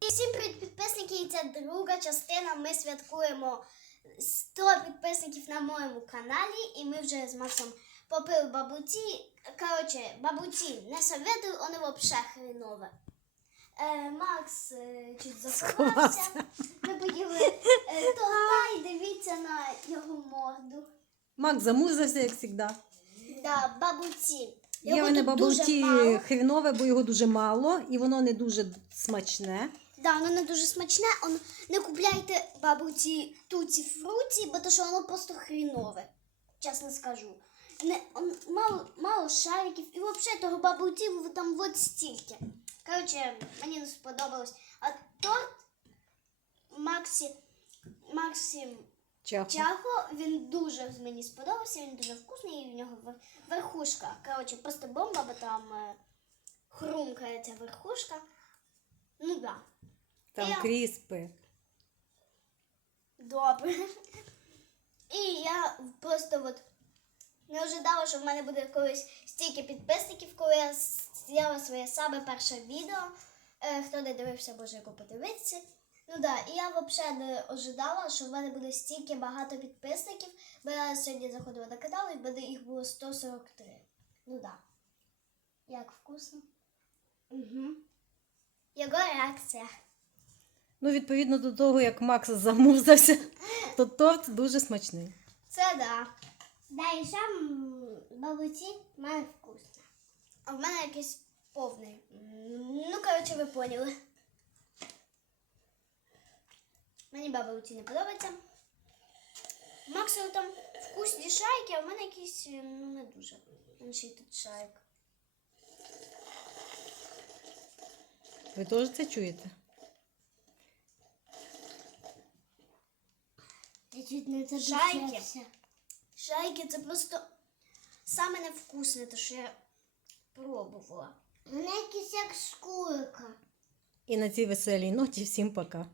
І всім привіт, підписники! І це друга частина. Ми святкуємо 100 підписників на моєму каналі, і ми вже з Максом попили бабуці. Коротше, бабуці не советую, вони взагалі хренове. Е, Макс е, чуть заховався. Ми поїли е, торта і дивіться на його морду. Мак замузався, як завжди. Да, бабуці. Є Його мене тут дуже бабуті мало. хрінове, бо його дуже мало, і воно не дуже смачне. Да, воно не дуже смачне. Он, не купляйте бабуці туці фруті, бо то що воно просто хрінове. Чесно скажу. Не, он, мало, мало шариків і взагалі того бабуті там от стільки. Коротше, мені не сподобалось. А торт Максі, Максим Чаху. Чахо, він дуже мені сподобався, він дуже вкусний, і в нього верхушка. Коротше, просто бомба, бо там е, хрумкає ця верхушка. Ну да. Там Я- кріспи. Добре. І я просто от не ожидала, що в мене буде колись стільки підписників, коли я зробила своє саме перше відео. Е, хто не дивився, може його подивитися. Ну да, і я взагалі не ожидала, що в мене буде стільки багато підписників, бо я сьогодні заходила на канал і в мене їх було 143. Ну да. Як вкусно. Угу. Його реакція. Ну, відповідно до того, як Макс замузався, то торт дуже смачний. Це да. Да, і сам бабуці має вкусно. А в мене якийсь повний. Ну, коротше, ви поняли. Мені бабуці не подобається. Максу там вкусні шайки, а в мене якісь е, ну, не дуже. Він ще й тут шайк. Ви теж це чуєте? Я чуть не Шайки. Шайки це просто саме невкусне, те, що я пробувала. Вона якась як шкурка. І на цій веселій ноті всім пока.